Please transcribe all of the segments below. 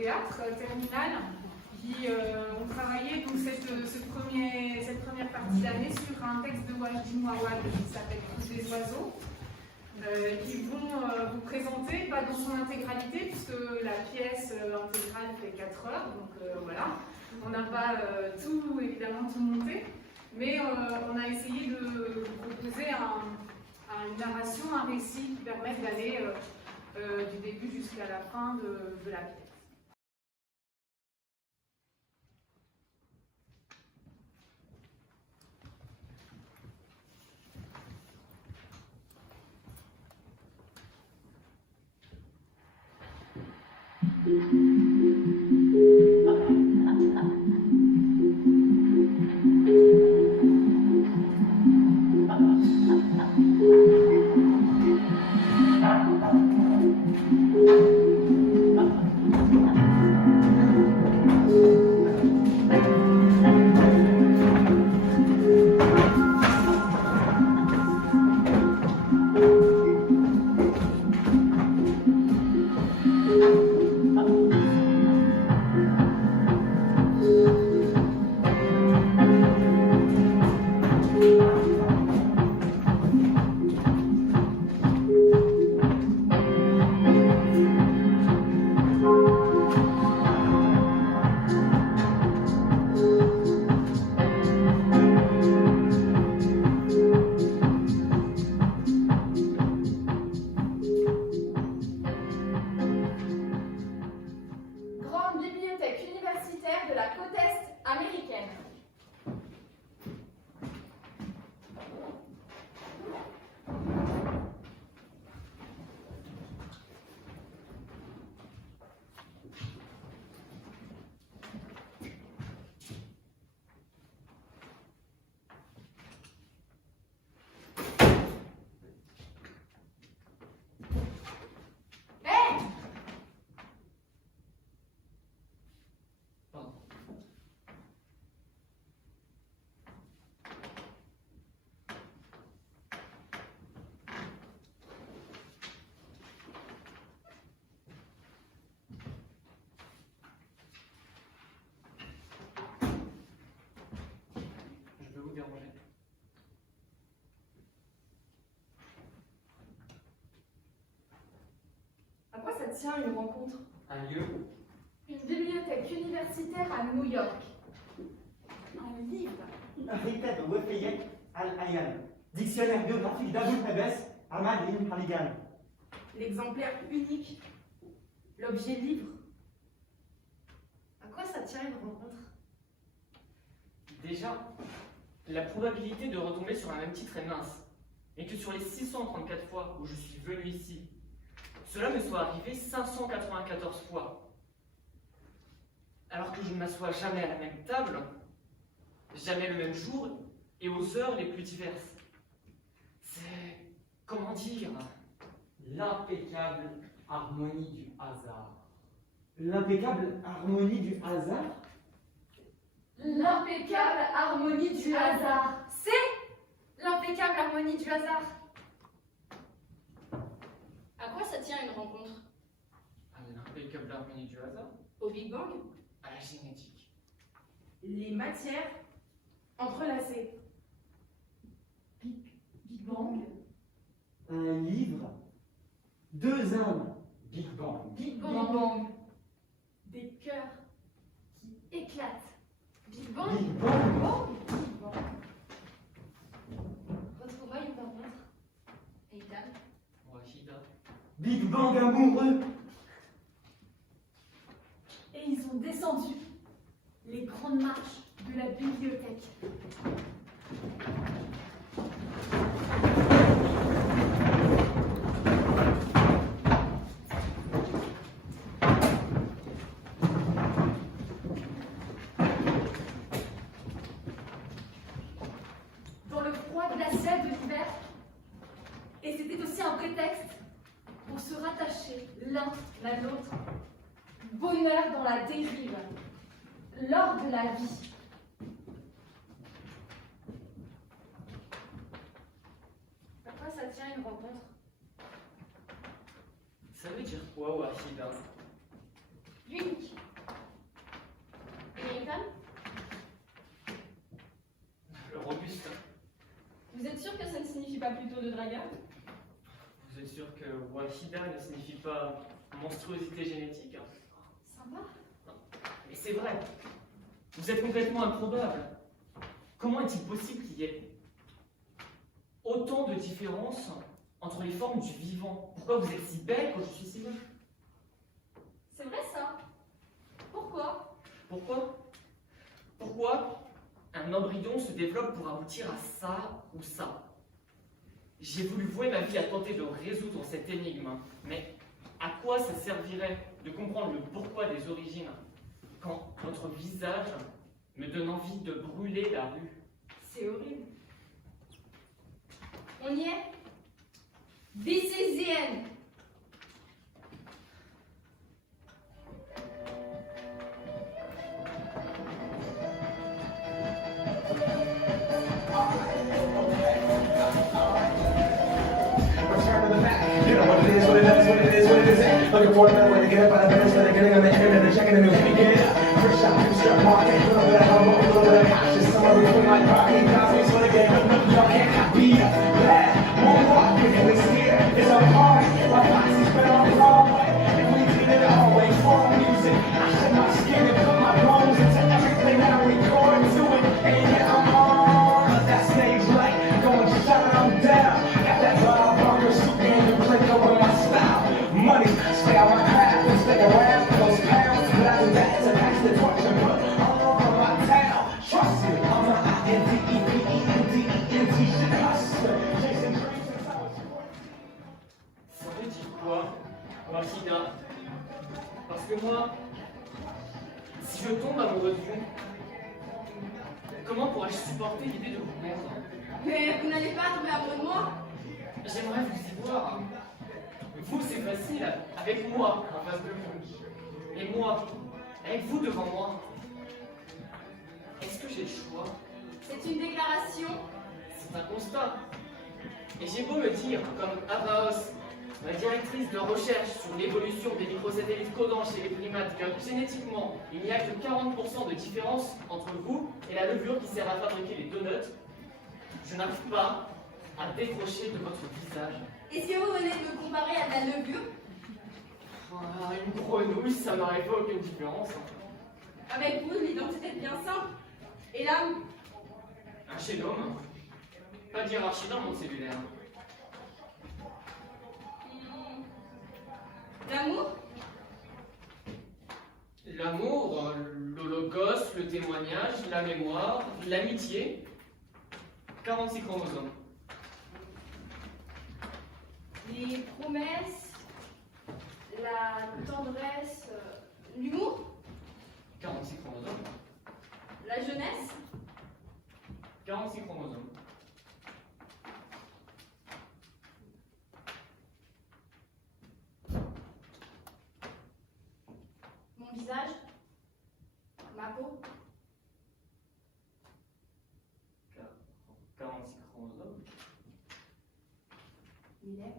théâtre terminale qui ont travaillé donc, cette première partie d'année sur un texte de Wajdi Mouawad qui s'appelle Tous les oiseaux, qui vont vous présenter, pas dans son intégralité, puisque la pièce intégrale fait 4 heures, donc voilà, on n'a pas évidemment tout monté, mais on a essayé de vous proposer une narration, un récit qui permette d'aller du début jusqu'à la fin de la pièce. À quoi ça tient une rencontre? Un lieu? Une bibliothèque universitaire à New York. Un livre? Riket Wefayet Al-Ayan, dictionnaire biographique d'Aboul Habes, Ahmad Ibn Haligan. L'exemplaire unique. L'objet livre. À quoi ça tient une rencontre? Déjà, la probabilité de retomber sur un même titre est mince, et que sur les 634 fois où je suis venu ici, cela me soit arrivé 594 fois. Alors que je ne m'assois jamais à la même table, jamais le même jour et aux heures les plus diverses. C'est, comment dire, l'impeccable harmonie du hasard. L'impeccable harmonie du hasard? L'impeccable harmonie du hasard. C'est l'impeccable harmonie du hasard. À quoi ça tient une rencontre? à l'impeccable harmonie du hasard, Au Big Bang? à la génétique. Les matières entrelacées. Big Bang? Un livre? Deux âmes? Big Bang. Big Bang. Des cœurs qui éclatent. Big Bang. Big Bang? Big Bang. Retrouvailles ou rencontre? Eitan. Wahida. Big Bang amoureux? Et ils ont descendu les grandes marches de la bibliothèque. Dans le froid glacial de l'hiver, et c'était aussi un prétexte pour se rattacher l'un à l'autre. Bonheur dans la dérive, l'or de la vie. À quoi ça tient une rencontre? Ça veut dire quoi, Wahida? Unique. pas plutôt de dragueur? Vous êtes sûr que Wahida ne signifie pas monstruosité génétique? Sympa. Mais c'est vrai. Vous êtes complètement improbable. Comment est-il possible qu'il y ait autant de différences entre les formes du vivant? Pourquoi vous êtes si belle quand je suis si moche? C'est vrai ça. Pourquoi? Pourquoi un embryon se développe pour aboutir à ça ou ça? J'ai voulu vouer ma vie à tenter de résoudre cette énigme, mais à quoi ça servirait de comprendre le pourquoi des origines quand notre visage me donne envie de brûler la rue? C'est horrible. On y est? This is the end. Return to the back. You know what it is, what it is, what it is, what it is. Looking for a better way to get up out of bed instead of getting on the internet and checking the news. Let me get it up. Fresh out, new strap market. A little bit of humble, a little bit of cautious. Some of them like Rocky Cosby's for the game. Y'all can't copy us. Bad, won't walk with it. It's here, it's a party. My posse's been on the wrong way. And we did it always for music. I shed my skin and put my bones into everything that I record to it. And yeah, I'm on that stage light. Going shut I'm down. Got that Bob Barker suit and the click over my style. Money, stay on my craft and stick around for those pounds. But I do that to pass the torch and put all over my town. Trust me, I'm the I-N-D-E-P-E-N-D-E-N-T shit hustler. Chasing dreams since I was 14. Ça veut dire quoi, Wahida? Parce que moi, si je tombe amoureux de vous, comment pourrais-je supporter l'idée de vous perdre? Mais vous n'allez pas tomber amoureux de moi? J'aimerais vous y voir. Vous, c'est facile, avec moi en face de vous. Et moi, avec vous devant moi. Est-ce que j'ai le choix? C'est une déclaration. C'est un constat. Et j'ai beau me dire, comme Abaos, la directrice de recherche sur l'évolution des microsatellites codants chez les primates, que génétiquement, il n'y a que 40% de différence entre vous et la levure qui sert à fabriquer les donuts, je n'arrive pas à décrocher de votre visage. Est-ce que vous venez de me comparer à de la levure? Ah, une grenouille, ça n'aurait pas aucune différence. Avec vous, l'identité est bien simple. Et l'âme? Un génome, pas d'hierarchie dans le monde cellulaire. L'amour? L'amour, le logos, le témoignage, la mémoire, l'amitié, 46 chromosomes. Les promesses, la tendresse, l'humour, 46 chromosomes. la jeunesse, 46 chromosomes. mon visage, ma peau, 46 chromosomes. mes lèvres.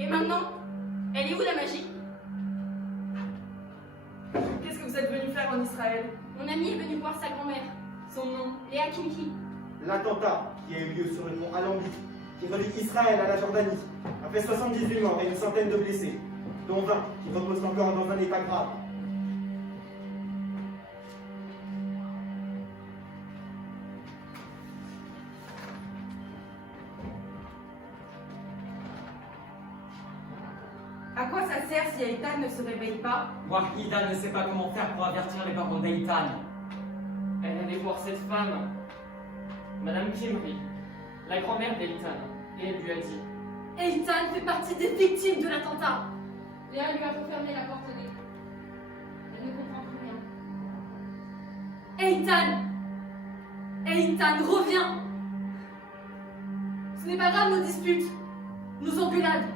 Et maintenant, elle est où la magie? Qu'est-ce que vous êtes venu faire en Israël? Mon ami est venu voir sa grand-mère. Son nom, Léa Kimki. L'attentat qui a eu lieu sur le pont Alambi, qui relie Israël à la Jordanie, a fait 78 morts et une centaine de blessés, dont 20 qui reposent encore dans un état grave. ça sert si Eitan ne se réveille pas? Wahida ne sait pas comment faire pour avertir les parents d'Eitan. Elle allait voir cette femme, Madame Kimri, la grand-mère d'Eitan, et elle lui a dit Eitan fait partie des victimes de l'attentat. Léa lui a refermé la porte au nez. Elle ne comprend plus rien. Eitan! Eitan, reviens! Ce n'est pas grave nos disputes, nos engueulades.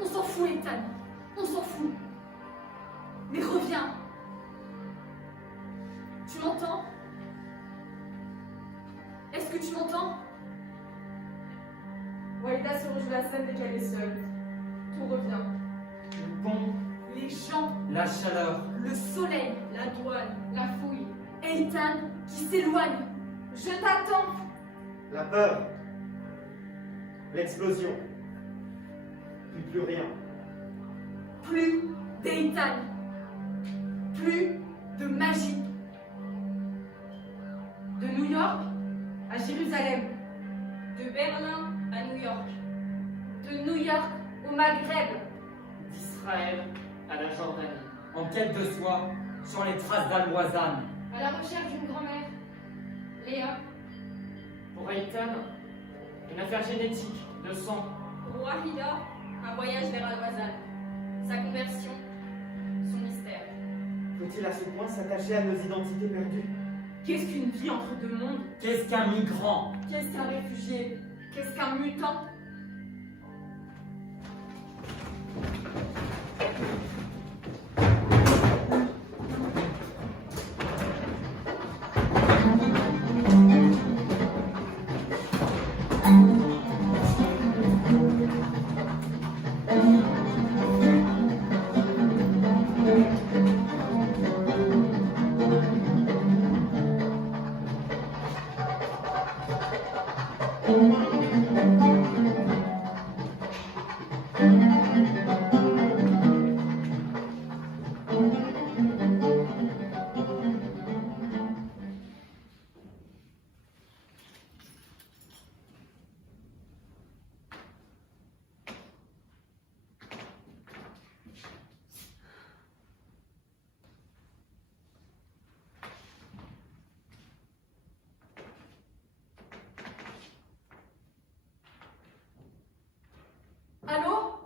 On s'en fout, Eitan. On s'en fout. Mais reviens. Tu m'entends? Est-ce que tu m'entends? Walida se rejoue la scène dès qu'elle est seule. Tout revient. Le pont, Les gens, la chaleur, le soleil, La douane. La fouille. Eitan qui s'éloigne. Je t'attends. La peur. L'explosion. Puis plus rien. Plus d'Eitan. Plus de magie. De New York à Jérusalem. De Berlin à New York. De New York au Maghreb. d'Israël à la Jordanie. en quête de soi, sur les traces d'Al-Wazan. À la recherche d'une grand-mère. Léa. Pour Eitan, une affaire génétique, de sang. Pour Wahida, un voyage vers Al-Wazan. Sa conversion, son mystère. Faut-il à ce point s'attacher à nos identités perdues? Qu'est-ce qu'une vie entre deux mondes? Qu'est-ce qu'un migrant? Qu'est-ce qu'un réfugié? Qu'est-ce qu'un mutant? Allô?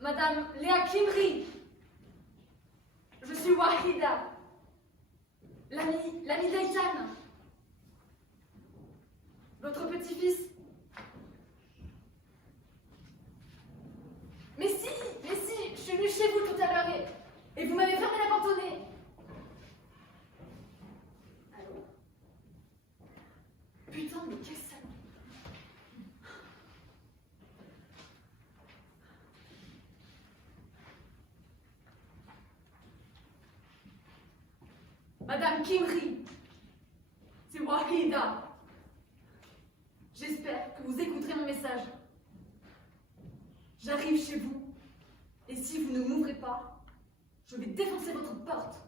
Madame Léa Kimri. Je suis Wahida. L'ami d'Eitan. Votre petit-fils. Mais si, je suis venue chez vous tout à l'heure et vous m'avez fermé la porte au nez. Allô? Putain, mais quel salaud. Madame Kimri, c'est Wahida. J'espère que vous écouterez mon message. J'arrive chez vous, et si vous ne m'ouvrez pas, je vais défoncer votre porte.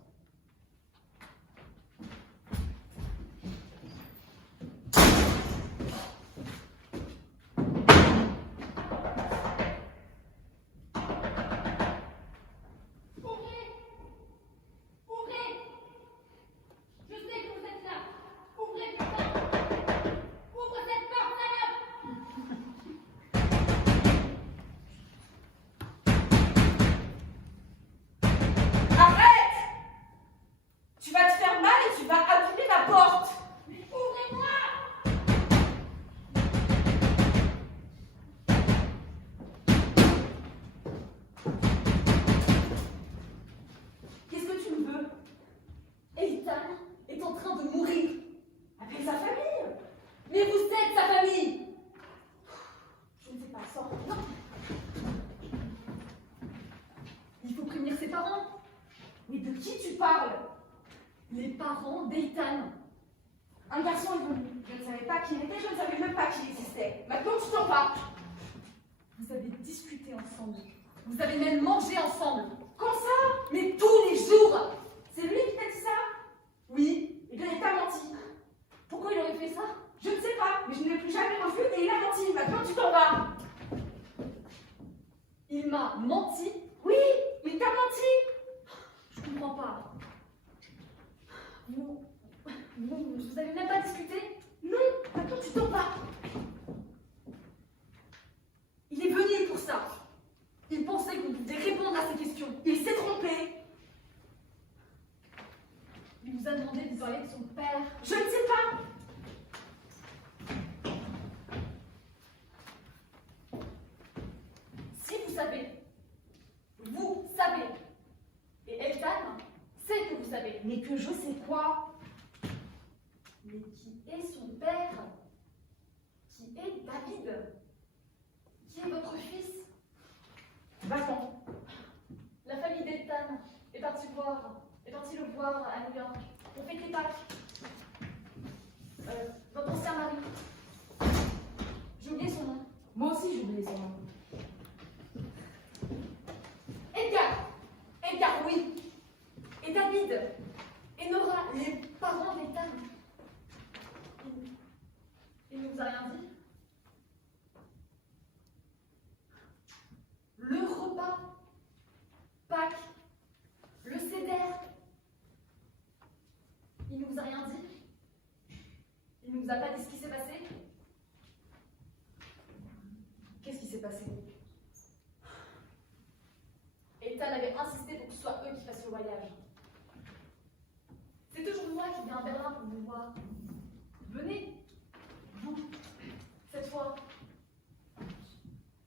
Les parents d'Eitan. Un garçon est venu. Je ne savais pas qui il était, je ne savais même pas qu'il existait. Maintenant, tu t'en vas. Vous avez discuté ensemble. Vous avez même mangé ensemble. Quand ça? Mais tous les jours. C'est lui qui t'a dit ça? Oui. Eh bien, il t'a menti. Pourquoi il aurait fait ça? Je ne sais pas, mais je ne l'ai plus jamais revu et il a menti. Maintenant, tu t'en vas. m'a menti. Oui, il t'a menti. Je comprends pas. Vous avez même pas discuté? Non, attends, tu t'en vas. Il est venu pour ça. Il pensait que vous pouviez répondre à ces questions. Il s'est trompé. Il vous a demandé de parler de son père. Je ne sais pas. Si vous savez, et Eltan sait que vous savez, mais que je sais quoi? Mais qui est son père? Qui est David? Qui est votre fils? Va-t'en. La famille d'Eltan est partie le voir à New York. On fait les Pâques. Votre ancien mari. J'ai oublié son nom. Moi aussi, j'ai oublié son nom. Edgar, oui. Et David. Et Nora, les parents d'Ethan. Il ne vous a rien dit? Le repas, Pâques, le Seder. Il ne vous a rien dit? Il ne vous a pas dit ce qui s'est passé? Qu'est-ce qui s'est passé? Ethan avait insisté pour que ce soit eux qui fassent le voyage. C'est toujours moi qui viens à Berlin pour vous voir. Venez, vous, cette fois.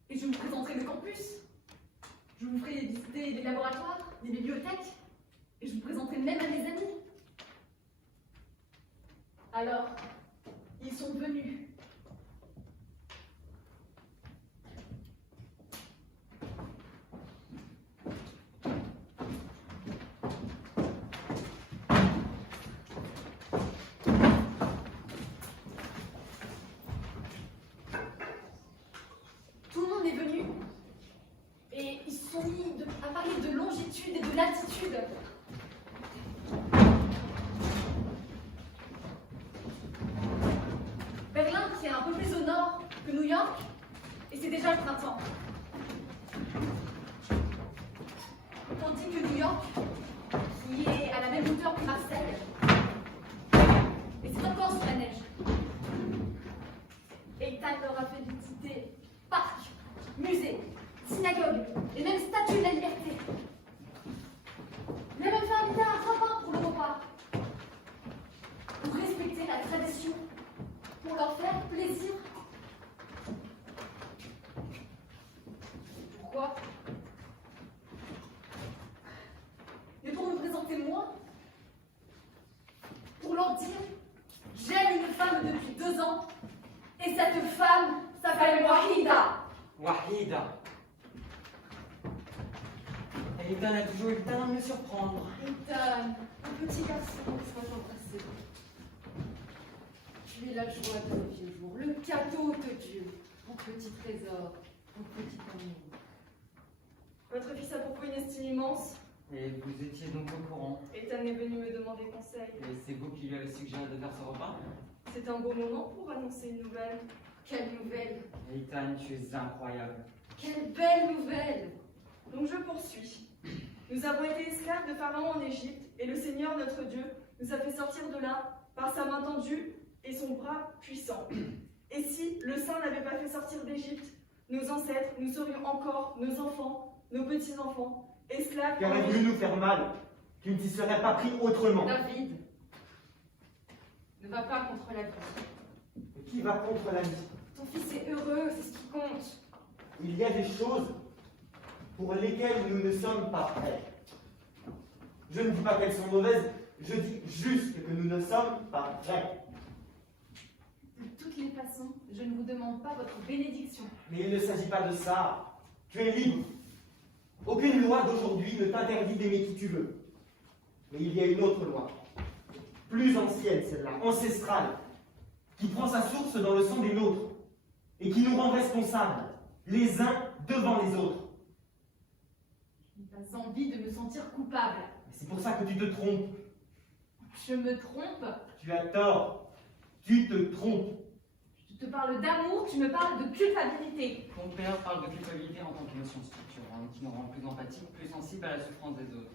Et je vous présenterai le campus. Je vous ferai visiter les laboratoires, les bibliothèques. Et je vous présenterai même à mes amis. Alors, ils sont venus. Tout le monde est venu. Et ils se sont mis à parler de longitude et de latitude. Berlin, qui est un peu plus au nord que New York, et c'est déjà le printemps. Tandis que New York, qui est à la même hauteur que Marseille, et c'est encore sous la neige. Ethan leur a fait visiter parcs, musées, synagogues, et même statues de la liberté. Il a même fait inviter un rabbin pour le repas. Pour respecter la tradition, pour leur faire plaisir. Pourquoi? Mais pour me présenter moi, pour leur dire, j'aime une femme depuis 2 ans, et cette femme s'appelle Wahida. Wahida. Ethan a toujours eu le talent de me surprendre. Ethan, un petit garçon, sois embrassé. Tu es la joie de nos vieux jours, le cadeau de Dieu, mon petit trésor, mon petit amour. Votre fils a pour vous une estime immense. Et vous étiez donc au courant. Ethan est venu me demander conseil. Et c'est vous qui lui avez suggéré de faire ce repas? C'est un beau moment pour annoncer une nouvelle. Quelle nouvelle! Ethan, tu es incroyable. Quelle belle nouvelle! Donc je poursuis. Nous avons été esclaves de Pharaon en Égypte, et le Seigneur notre Dieu nous a fait sortir de là par sa main tendue et son bras puissant. Et si le Saint n'avait pas fait sortir d'Égypte, nos ancêtres, nous serions encore, nos enfants, nos petits-enfants, esclaves. Qui aurait voulu nous faire mal, qui ne s'y serait pas pris autrement. David, ne va pas contre la vie. Et qui va contre la vie? Ton fils est heureux, c'est ce qui compte. Il y a des choses pour lesquelles nous ne sommes pas prêts. Je ne dis pas qu'elles sont mauvaises, je dis juste que nous ne sommes pas prêts. De toutes les façons, je ne vous demande pas votre bénédiction. Mais il ne s'agit pas de ça. Tu es libre. Aucune loi d'aujourd'hui ne t'interdit d'aimer qui tu veux. Mais il y a une autre loi, plus ancienne celle-là, ancestrale, qui prend sa source dans le sang des nôtres et qui nous rend responsables, les uns devant les autres. Je n'ai pas envie de me sentir coupable. C'est pour ça que tu te trompes. Je me trompe. Tu as tort. Tu te trompes. Je te parle d'amour, tu me parles de culpabilité. Ton père parle de culpabilité en tant qu'émotion structurante. qui nous rend plus empathique, plus sensible à la souffrance des autres.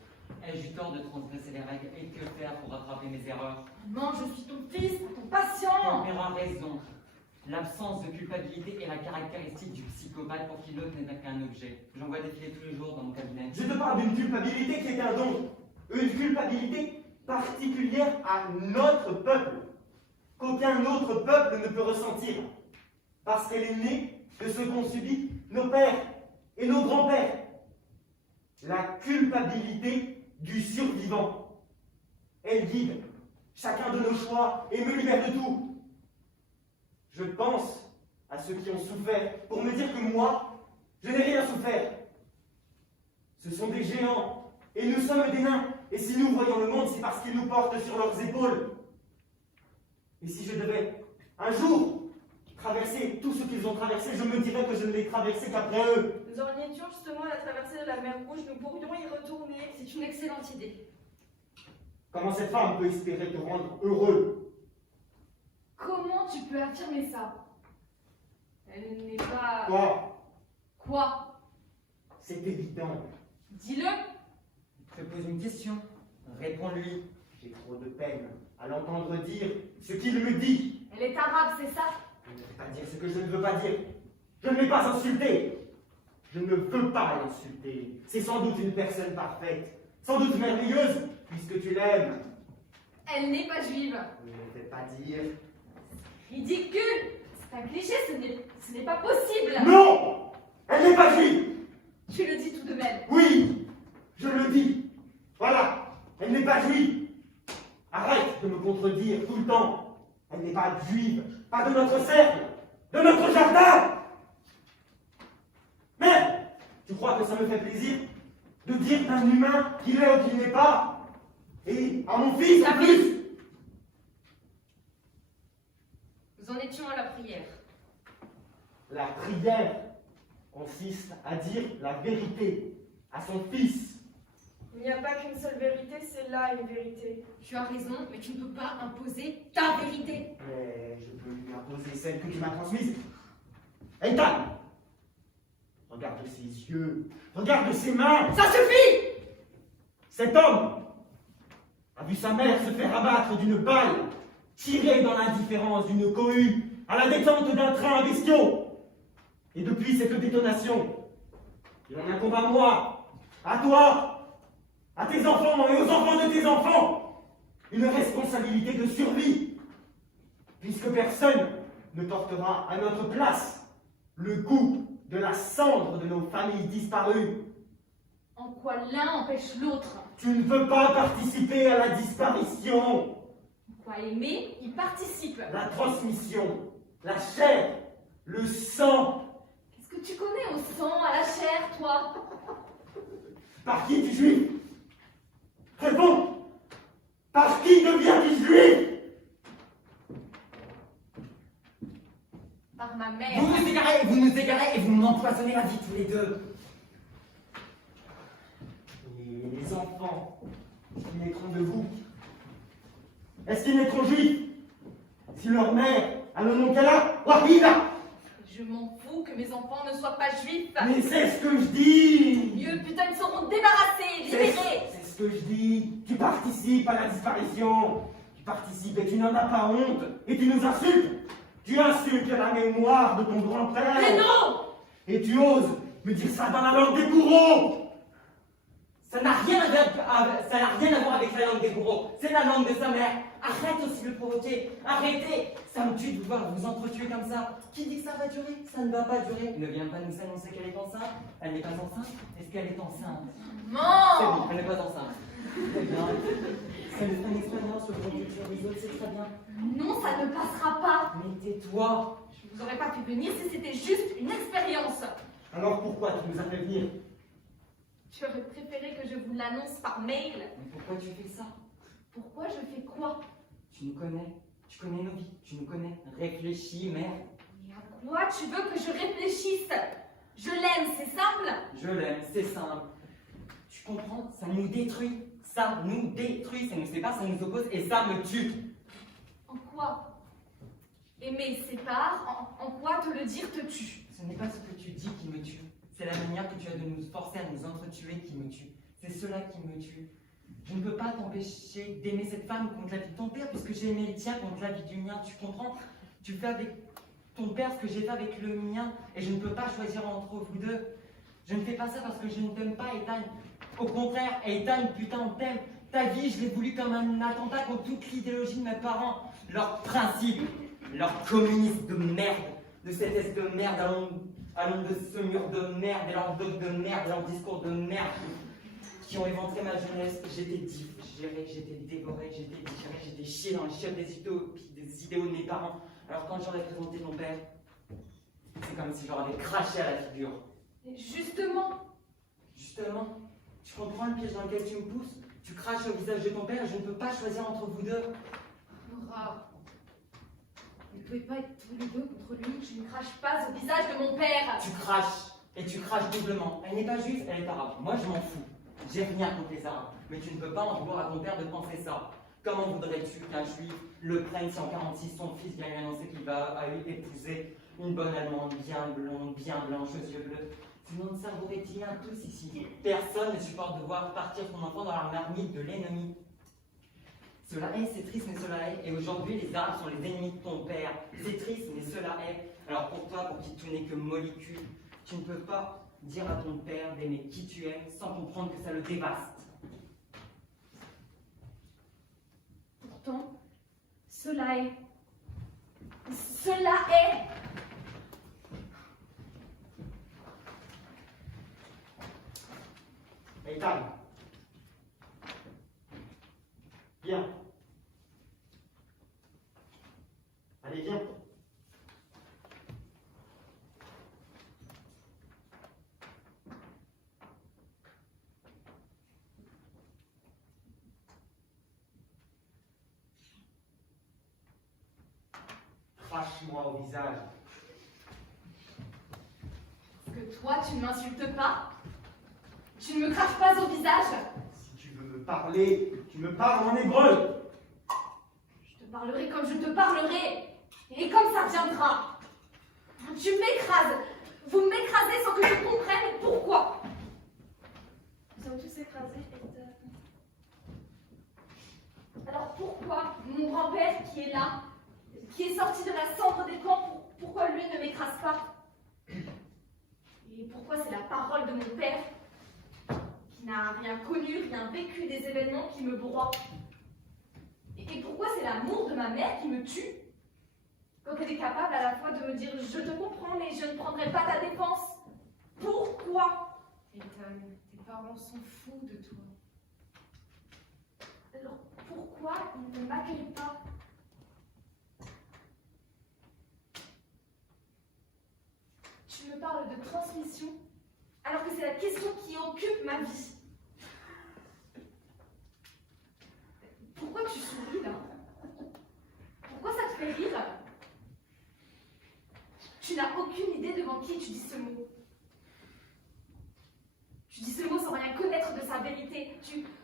Ai-je eu tort de transgresser les règles et que faire pour rattraper mes erreurs? Maman, je suis ton fils, ton Ton patient. père a raison. L'absence de culpabilité est la caractéristique du psychopathe pour qui l'autre n'est qu'un objet. J'en vois défiler tous les jours dans mon cabinet. Je te parle d'une culpabilité qui est un don. Une culpabilité particulière à notre peuple, qu'aucun autre peuple ne peut ressentir. Parce qu'elle est née de ce qu'ont subi nos pères et nos grands-pères. La culpabilité du survivant. Elle guide chacun de nos choix et me libère de tout. Je pense à ceux qui ont souffert pour me dire que moi, je n'ai rien souffert. Ce sont des géants et nous sommes des nains. Et si nous voyons le monde, c'est parce qu'ils nous portent sur leurs épaules. Et si je devais un jour traverser tout ce qu'ils ont traversé, je me dirais que je ne l'ai traversé qu'après eux. Nous en étions justement à la traversée de la mer Rouge, nous pourrions y retourner. C'est une excellente idée. Comment cette femme peut espérer te rendre heureux? Comment tu peux affirmer ça? Elle n'est pas... Quoi? Quoi? C'est évident. Dis-le. Je te pose une question. Réponds-lui. J'ai trop de peine à l'entendre dire ce qu'il me dit. Elle est arabe, c'est ça? Je ne vais pas dire ce que je ne veux pas dire. Je ne l'ai pas insulté. Je ne veux pas l'insulter. C'est sans doute une personne parfaite, sans doute merveilleuse, puisque tu l'aimes. Elle n'est pas juive. Je ne vais pas dire. Ridicule. C'est un cliché, ce n'est pas possible. Non! Elle n'est pas juive! Tu le dis tout de même. Oui! Je le dis! Voilà! Elle n'est pas juive! Arrête de me contredire tout le temps! Elle n'est pas juive! Pas de notre cercle! De notre jardin! Mais tu crois que ça me fait plaisir de dire d'un humain qu'il est ou qu'il n'est pas? Et à mon fils en plus! Nous en étions à la prière. La prière consiste à dire la vérité à son fils. Il n'y a pas qu'une seule vérité, c'est là une vérité. Tu as raison, mais tu ne peux pas imposer ta vérité. Mais je peux lui imposer celle que tu m'as transmise. Ethan! Regarde ses yeux, regarde ses mains. Ça suffit. Cet homme a vu sa mère se faire abattre d'une balle, tirée dans l'indifférence d'une cohue, à la détente d'un train à bestiaux. Et depuis cette détonation, il en incombe à moi, à toi, à tes enfants et aux enfants de tes enfants, une responsabilité de survie, puisque personne ne portera à notre place le goût de la cendre de nos familles disparues. En quoi l'un empêche l'autre? Tu ne peux pas participer à la disparition, En quoi aimer, il participe. la transmission, la chair, le sang. Qu'est-ce que tu connais au sang, à la chair, toi? Par qui tu juif? Réponds! Par qui deviens-tu juif? Par ma mère. Vous nous égarez et vous m'empoisonnez la vie tous les deux. Et les enfants qui naîtront de vous, est-ce qu'ils naîtront juifs? Si leur mère a le nom qu'elle a, Wahida! Je m'en fous que mes enfants ne soient pas juifs. Mais c'est ce que je dis! Mieux, putain, ils seront débarrassés, libérés. C'est ce que je dis. Tu participes à la disparition. Tu participes et tu n'en as pas honte. Et tu nous insultes. Tu insultes la mémoire de ton grand-père. Mais non! Et tu oses me dire ça dans la langue des bourreaux. Ça n'a rien à voir avec la langue des bourreaux. C'est la langue de sa mère. Arrête aussi de le provoquer. Arrêtez. Ça me tue de voir vous entretuer comme ça. Qui dit que ça va durer? Ça ne va pas durer. Ne viens pas nous annoncer qu'elle est enceinte. Elle n'est pas enceinte. Est-ce qu'elle est enceinte? C'est Maman! bon, elle n'est pas enceinte. Très bien. Ça nous fait une expérience sur le culture des autres, c'est très bien. Non, ça ne passera pas. Mais tais-toi. Je vous aurais pas fait venir si c'était juste une expérience. Alors pourquoi tu nous as fait venir? Tu aurais préféré que je vous l'annonce par mail. Mais pourquoi tu fais ça? Pourquoi je fais quoi? Tu nous connais. Tu connais nos vies. Tu nous connais. Réfléchis, mère. Mais à quoi tu veux que je réfléchisse? Je l'aime, c'est simple. Je l'aime, c'est simple. Tu comprends? Ça nous détruit. Ça nous détruit. Ça nous sépare, ça nous oppose et ça me tue. En quoi? Aimer sépare, en quoi te le dire te tue? Ce n'est pas ce que tu dis qui me tue. C'est la manière que tu as de nous forcer à nous entretuer qui me tue. C'est cela qui me tue. Je ne peux pas t'empêcher d'aimer cette femme contre la vie de ton père, puisque j'ai aimé le tien contre la vie du mien. Tu comprends? Tu fais avec ton père ce que j'ai fait avec le mien, et je ne peux pas choisir entre vous deux. Je ne fais pas ça parce que je ne t'aime pas, Ethan. Au contraire, Ethan, putain, on t'aime. Ta vie, je l'ai voulu comme un attentat contre toute l'idéologie de mes parents. Leurs principes, leurs communistes de merde, de cette espèce de merde à l'ombre de ce mur de merde, et leurs dogmes de merde, et leurs discours de merde qui ont éventré ma jeunesse. J'étais digéré, j'étais dévoré, j'étais digéré, j'étais chié dans les chiottes des idéaux de mes parents. Alors quand j'aurais présenté mon père, c'est comme si j'en avais craché à la figure. Et justement, tu comprends le piège dans lequel tu me pousses? Tu craches au visage de ton père et je ne peux pas choisir entre vous deux. Laura, vous ne pouvez pas être tous les deux contre lui. je ne crache pas au visage de mon père. Tu craches, et tu craches doublement. Elle n'est pas juive, elle est arabe. Moi je m'en fous. J'ai rien contre les arabes. Mais tu ne peux pas en vouloir à ton père de penser ça. Comment voudrais-tu qu'un juif le prenne si en 46 son fils vient lui annoncer qu'il va épouser une bonne allemande bien blonde, bien blanche, aux yeux bleus? Sinon, ça aurait dit un tous ici. Personne ne supporte de voir partir son enfant dans la marmite de l'ennemi. Cela est, c'est triste, mais cela est. Et aujourd'hui, les Arabes sont les ennemis de ton père. C'est triste, mais cela est. Alors pour toi, pour qui tout n'est que molécule, tu ne peux pas dire à ton père d'aimer qui tu aimes sans comprendre que ça le dévaste. Pourtant, cela est. Cela est. Ethan. Viens. Allez, viens. Crache-moi au visage. Est-ce que toi, tu ne m'insultes pas? Tu ne me craches pas au visage? Si tu veux me parler, tu me parles en hébreu. Je te parlerai comme je te parlerai. Et comme ça viendra. Tu m'écrases. Vous m'écrasez sans que je comprenne pourquoi. Nous sommes tous écrasés, Ethan. Alors pourquoi mon grand-père qui est là, qui est sorti de la cendre des camps, pourquoi lui ne m'écrase pas? Et pourquoi c'est la parole de mon père, qui n'a rien connu, rien vécu des événements qui me broient? Et pourquoi c'est l'amour de ma mère qui me tue? Quand elle est capable à la fois de me dire « Je te comprends, mais je ne prendrai pas ta défense ». Pourquoi? Ethan, tes parents sont fous de toi. Alors pourquoi ils ne m'accueillent pas? Tu me parles de transmission, alors que c'est la question qui occupe ma vie. Pourquoi tu souris là? Pourquoi ça te fait rire? Tu n'as aucune idée devant qui tu dis ce mot. Tu dis ce mot sans rien connaître de sa vérité.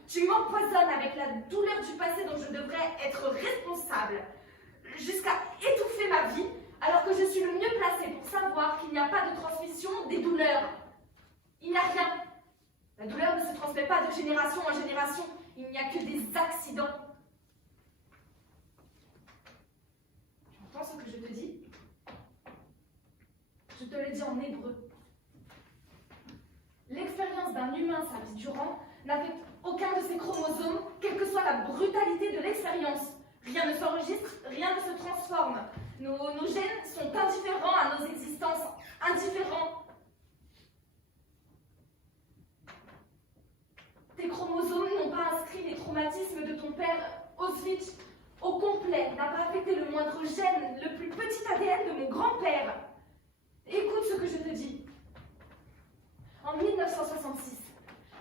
Tu m'empoisonnes avec la douleur du passé dont je devrais être responsable, jusqu'à étouffer ma vie, alors que je suis le mieux placé pour savoir qu'il n'y a pas de transmission des douleurs. Il n'y a rien. La douleur ne se transmet pas de génération en génération. Il n'y a que des accidents. Tu entends ce que je te dis? Je te le dis en hébreu. L'expérience d'un humain sa vie durant n'affecte aucun de ses chromosomes, quelle que soit la brutalité de l'expérience. Rien ne s'enregistre, rien ne se transforme. Nos gènes sont indifférents à nos existences, indifférents. Tes chromosomes n'ont pas inscrit les traumatismes de ton père Auschwitz au complet, n'a pas affecté le moindre gène, le plus petit ADN de mon grand-père. Écoute ce que je te dis. En 1966,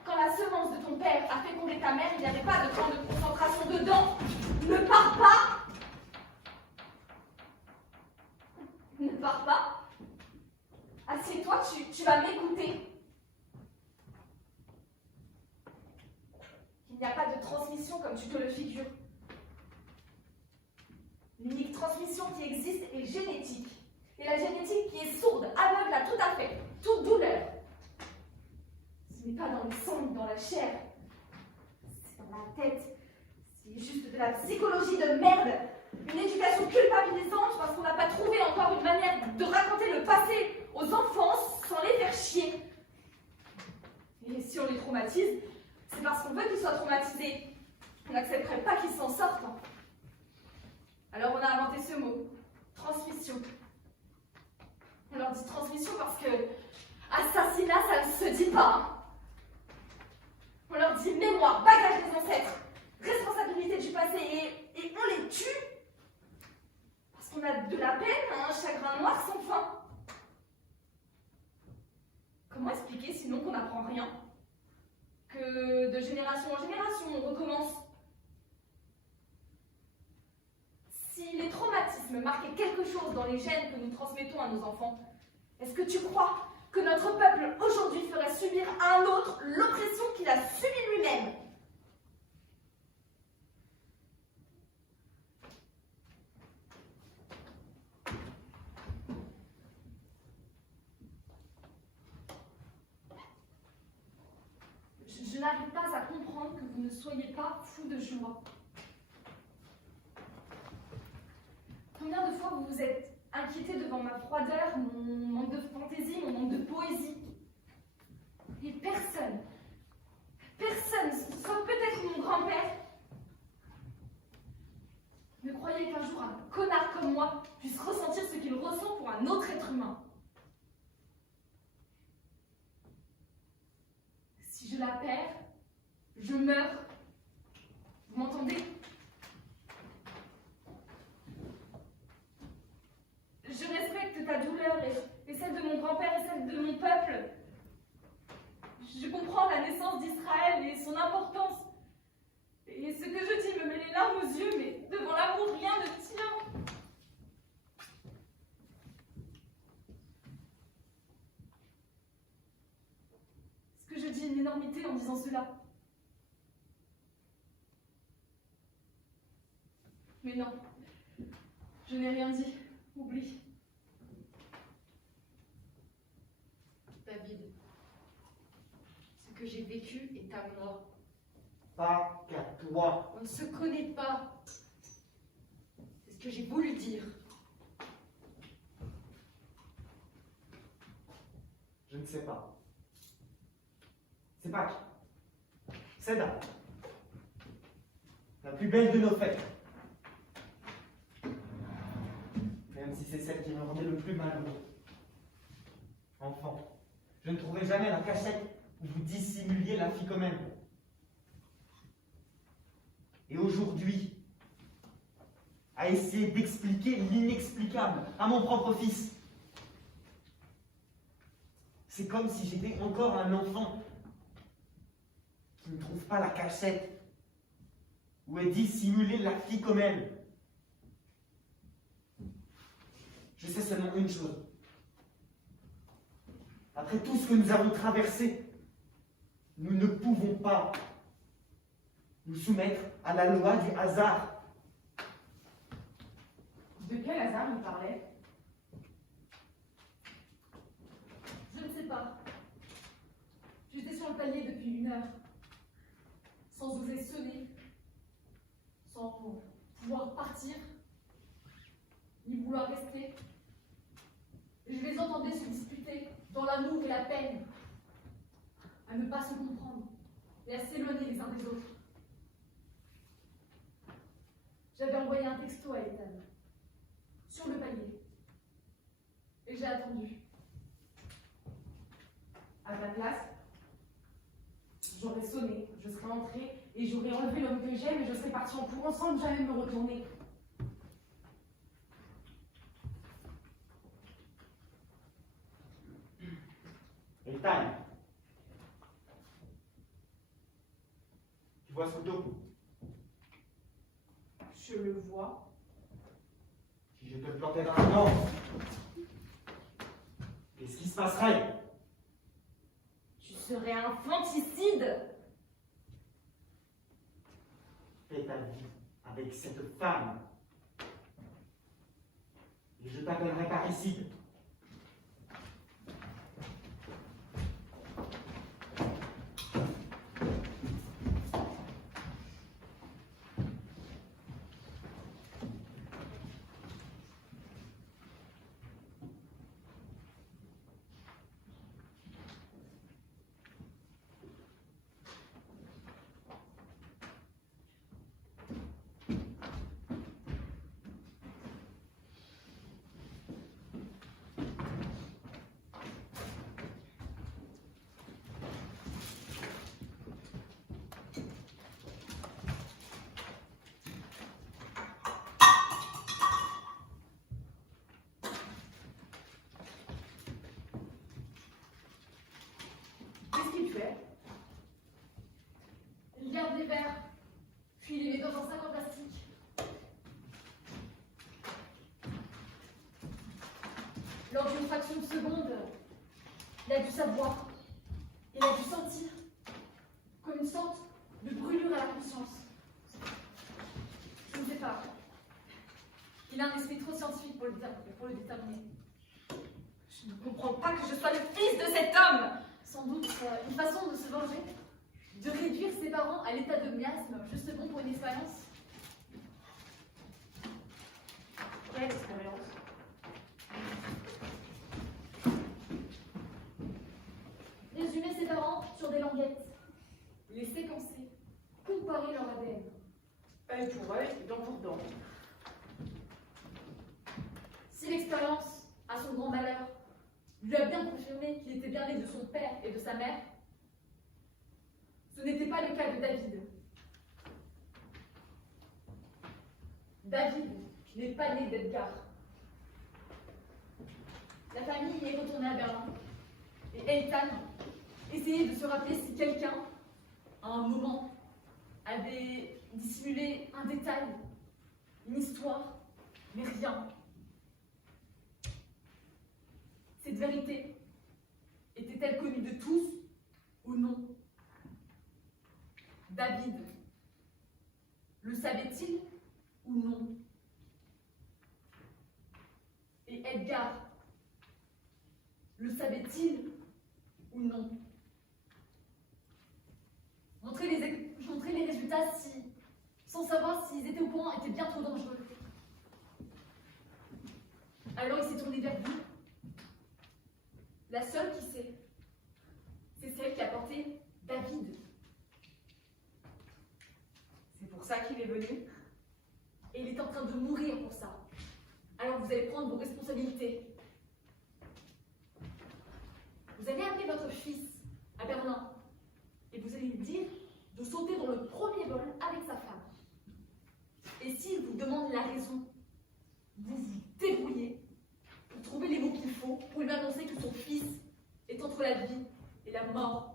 quand la semence de ton père a fécondé ta mère, il n'y avait pas de camp de concentration dedans. Ne pars pas! Ne pars pas! Assieds-toi, tu vas m'écouter. Il n'y a pas de transmission comme tu te le figures. L'unique transmission qui existe est génétique. Et la génétique qui est sourde, aveugle à tout à fait, toute douleur. Ce n'est pas dans le sang ni dans la chair. C'est dans la tête. C'est juste de la psychologie de merde. Une éducation culpabilisante parce qu'on n'a pas trouvé encore une manière de raconter le passé aux enfants sans les faire chier. Et si on les traumatise, c'est parce qu'on veut qu'ils soient traumatisés. On n'accepterait pas qu'ils s'en sortent. Alors on a inventé ce mot, transmission. On leur dit transmission parce que assassinat, ça ne se dit pas. Hein. On leur dit mémoire, bagage des ancêtres, responsabilité du passé et on les tue parce qu'on a de la peine, un chagrin noir sans fin. Comment expliquer sinon qu'on n'apprend rien? Que de génération en génération, on recommence. Si les traumatismes marquaient quelque chose dans les gènes que nous transmettons à nos enfants, est-ce que tu crois que notre peuple aujourd'hui ferait subir à un autre l'oppression qu'il a subie lui-même? Je n'arrive pas à comprendre que vous ne soyez pas fous de joie. Combien de fois vous vous êtes inquiété devant ma froideur, mon manque de fantaisie, mon manque de poésie? Et personne, sauf peut-être mon grand-père, ne croyait qu'un jour un connard comme moi puisse ressentir ce qu'il ressent pour un autre être humain. Si je la perds, je meurs. Vous m'entendez? Je respecte ta douleur et celle de mon grand-père et celle de mon peuple. Je comprends la naissance d'Israël et son importance. Et ce que je dis me met les larmes aux yeux, mais devant l'amour, rien ne tient. Est-ce que je dis une énormité en disant cela? Mais non, je n'ai rien dit. Oublie. David, ce que j'ai vécu est à moi. Pas qu'à toi. On ne se connaît pas. C'est ce que j'ai voulu dire. Je ne sais pas. C'est Pâques. Seda. La plus belle de nos fêtes. Même si c'est celle qui me rendait le plus malheureux. Enfant, je ne trouvais jamais la cachette où vous dissimuliez la fille quand même. Et aujourd'hui, à essayer d'expliquer l'inexplicable à mon propre fils. C'est comme si j'étais encore un enfant qui ne trouve pas la cachette où est dissimulée la fille comme elle. Je sais seulement une chose. Après tout ce que nous avons traversé, nous ne pouvons pas nous soumettre à la loi du hasard. De quel hasard il parlait? Je ne sais pas. J'étais sur le palier depuis 1 heure, sans oser sonner, sans pouvoir partir, ni vouloir rester. Et je les entendais se disputer dans l'amour et la peine, à ne pas se comprendre et à s'éloigner les uns des autres. J'avais envoyé un texto à Ethan, sur le palier, et j'ai attendu. À ta place, j'aurais sonné, je serais entrée et j'aurais enlevé l'homme que j'aime et je serais partie en courant sans jamais me retourner. Ethan, tu vois ce couteau? Je le vois. Si je te le plantais dans la main, qu'est-ce qui se passerait? Tu serais infanticide. Fais ta vie avec cette femme. Et je t'appellerai parricide. fait? Il garde les verres, puis il les met dans un sac en plastique. Lors d'une fraction de seconde, il a dû savoir, il a dû sentir, comme une sorte de brûlure à la conscience. Je ne sais pas. Il a un esprit trop scientifique pour le déterminer. Je ne comprends pas que je sois le fils de cet homme. Sans doute une façon de se venger, de réduire ses parents à l'état de miasme, juste bon pour une expérience. Quelle expérience? Résumer ses parents sur des languettes, les séquencer, comparer leur ADN. Œil pour œil, dent pour dent. Si l'expérience, à son grand malheur, lui a bien confirmé qu'il était bien né de son père et de sa mère, ce n'était pas le cas de David. David n'est pas né d'Edgar. La famille est retournée à Berlin et Eitan essayait de se rappeler si quelqu'un, à un moment, avait dissimulé un détail, une histoire, mais rien. Cette vérité était-elle connue de tous ou non? David le savait-il ou non? Et Edgar le savait-il ou non? Montrer les résultats sans savoir s'ils étaient au courant était bien trop dangereux. Alors il s'est tourné vers vous. La seule qui sait, c'est celle qui a porté David. C'est pour ça qu'il est venu. Et il est en train de mourir pour ça. Alors vous allez prendre vos responsabilités. Vous allez amener votre fils à Berlin et vous allez lui dire de sauter dans le premier vol avec sa femme. Et s'il vous demande la raison, vous vous débrouillez pour trouver les mots qu'il faut pour lui annoncer que son fils est entre la vie et la mort.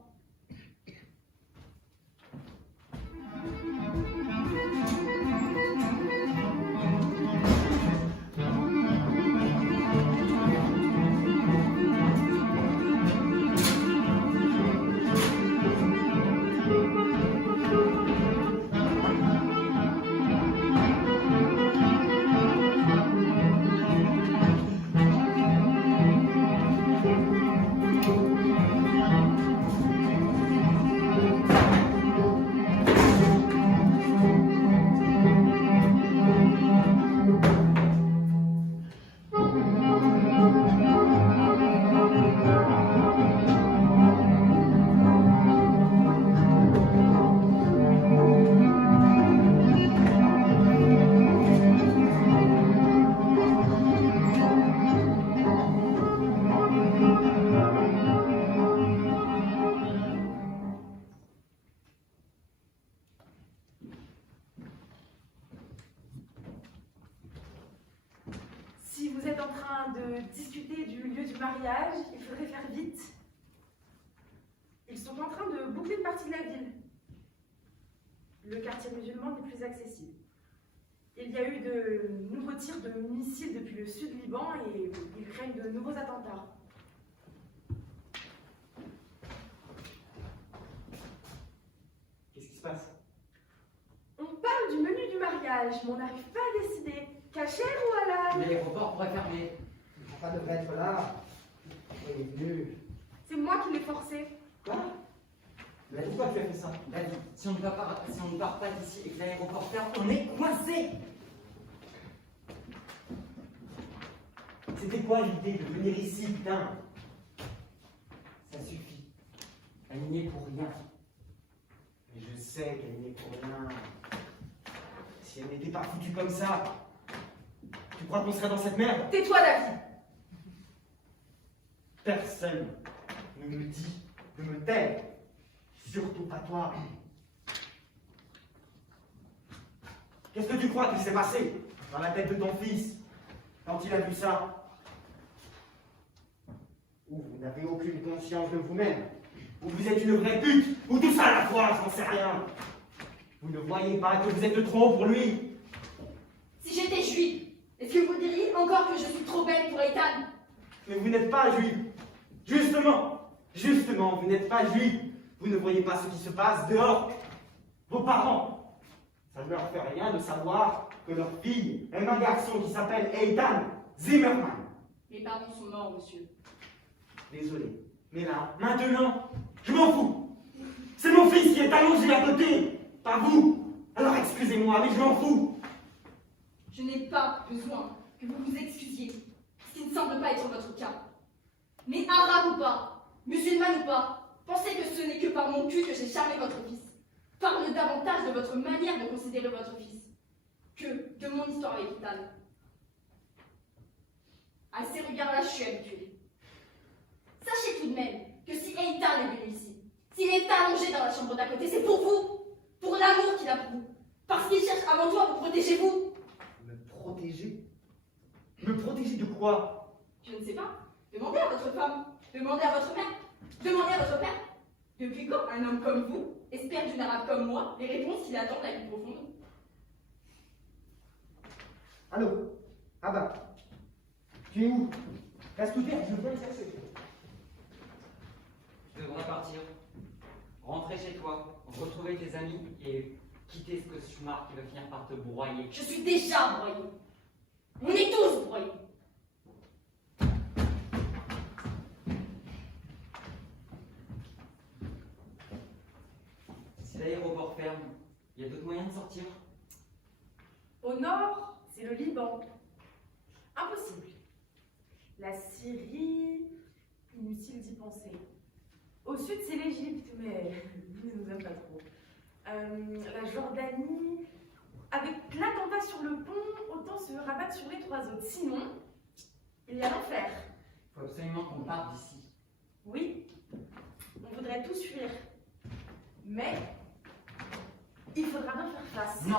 Si vous êtes en train de discuter du lieu du mariage, il faudrait faire vite. Ils sont en train de boucler une partie de la ville. Le quartier musulman n'est plus accessible. Il y a eu de nouveaux tirs de missiles depuis le sud Liban et ils craignent de nouveaux attentats. Qu'est-ce qui se passe? On parle du menu du mariage, mais on n'arrive pas à décider. Cachère ou halal? L'aéroport pourrait fermer. Papa devrait être là. Il est venu. C'est moi qui l'ai forcé. Quoi? Mais pourquoi tu as fait ça? David, si on ne part pas d'ici et que l'aéroport ferme, on est coincé. C'était quoi l'idée de venir ici, putain? Ça suffit. Elle n'y est pour rien. Mais je sais qu'elle n'est pour rien. Si elle n'était pas foutue comme ça, tu crois qu'on serait dans cette merde? Tais-toi, David! Personne ne me dit de me taire. Surtout pas toi. Qu'est-ce que tu crois qu'il s'est passé dans la tête de ton fils quand il a vu ça? Ou vous n'avez aucune conscience de vous-même? Ou vous êtes une vraie pute, ou tout ça à la fois, j'en sais rien. Vous ne voyez pas que vous êtes trop pour lui? Si j'étais juive, est-ce que vous diriez encore que je suis trop belle pour Ethan? Mais vous n'êtes pas juif. Justement, vous n'êtes pas juif. Vous ne voyez pas ce qui se passe dehors. Vos parents, ça ne leur fait rien de savoir que leur fille aime un garçon qui s'appelle Ethan Zimmerman. Mes parents sont morts, monsieur. Désolé, mais là, maintenant, je m'en fous. C'est mon fils qui est allongé à côté, pas vous. Alors excusez-moi, mais je m'en fous. Je n'ai pas besoin que vous vous excusiez, ce qui ne semble pas être votre cas. Mais arabe ou pas, musulman ou pas, pensez que ce n'est que par mon cul que j'ai charmé votre fils. Parle davantage de votre manière de considérer votre fils que de mon histoire avec Ethan. À ces regards-là, je suis habituée. Sachez tout de même que si Ethan est venu ici, s'il est allongé dans la chambre d'à côté, c'est pour vous, pour l'amour qu'il a pour vous, parce qu'il cherche avant tout à vous protéger vous. Me protéger? Me protéger de quoi? Je ne sais pas. Demandez à votre femme, demandez à votre mère, demandez à votre père. Depuis quand un homme comme vous espère d'une arabe comme moi les réponses qu'il attend de la vie profonde? Allô? Abba, tu es où? Reste ouvert, je viens le chercher. Tu devrais partir, rentrer chez toi, retrouver tes amis et quitter ce cauchemar qui va finir par te broyer. Je suis déjà broyée. On est tous broyés. Si l'aéroport ferme, il y a d'autres moyens de sortir? Au nord, c'est le Liban. Impossible. La Syrie, inutile d'y penser. Au sud, c'est l'Égypte, mais lui ne nous aime pas trop. La Jordanie, avec l'attentat sur le pont, autant se rabattre sur les trois autres. Sinon, il y a l'enfer. Il faut absolument qu'on parte d'ici. Oui, on voudrait tous fuir. Mais il faudra bien faire face. Non,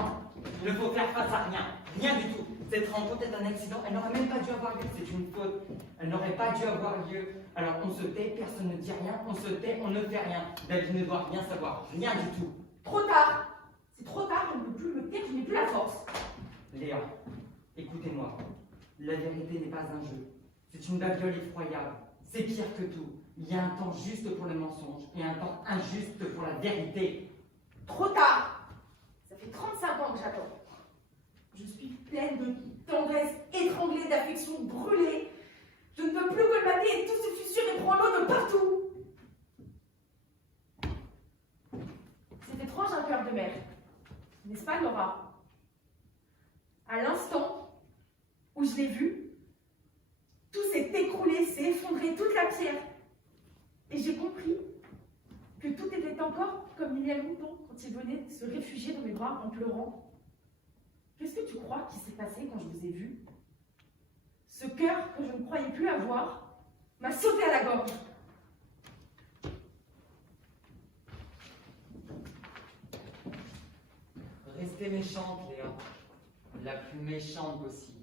il ne faut faire face à rien, rien du tout. Cette rencontre est un accident, elle n'aurait même pas dû avoir lieu, c'est une faute. Elle n'aurait pas dû avoir lieu. Alors on se tait, personne ne dit rien, on se tait, on ne fait rien. David ne doit rien savoir, rien du tout. Trop tard. C'est trop tard, je ne peux plus me taire, je n'ai plus la force. Léa, écoutez-moi. La vérité n'est pas un jeu. C'est une babiole effroyable. C'est pire que tout. Il y a un temps juste pour le mensonge et un temps injuste pour la vérité. Trop tard. Ça fait 35 ans que j'attends. Je suis pleine de tendresse, étranglée, d'affection, brûlée. Je ne peux plus colmater et tout se fissure et prend l'eau de partout. C'est étrange un cœur de mère. N'est-ce pas, Laura? À l'instant où je l'ai vu, tout s'est écroulé, s'est effondré, toute la pierre. Et j'ai compris que tout était encore comme il y a longtemps, quand il venait se réfugier dans mes bras en pleurant. Qu'est-ce que tu crois qui s'est passé quand je vous ai vu? Ce cœur que je ne croyais plus avoir m'a sauté à la gorge. Restez méchante, Léa. La plus méchante possible.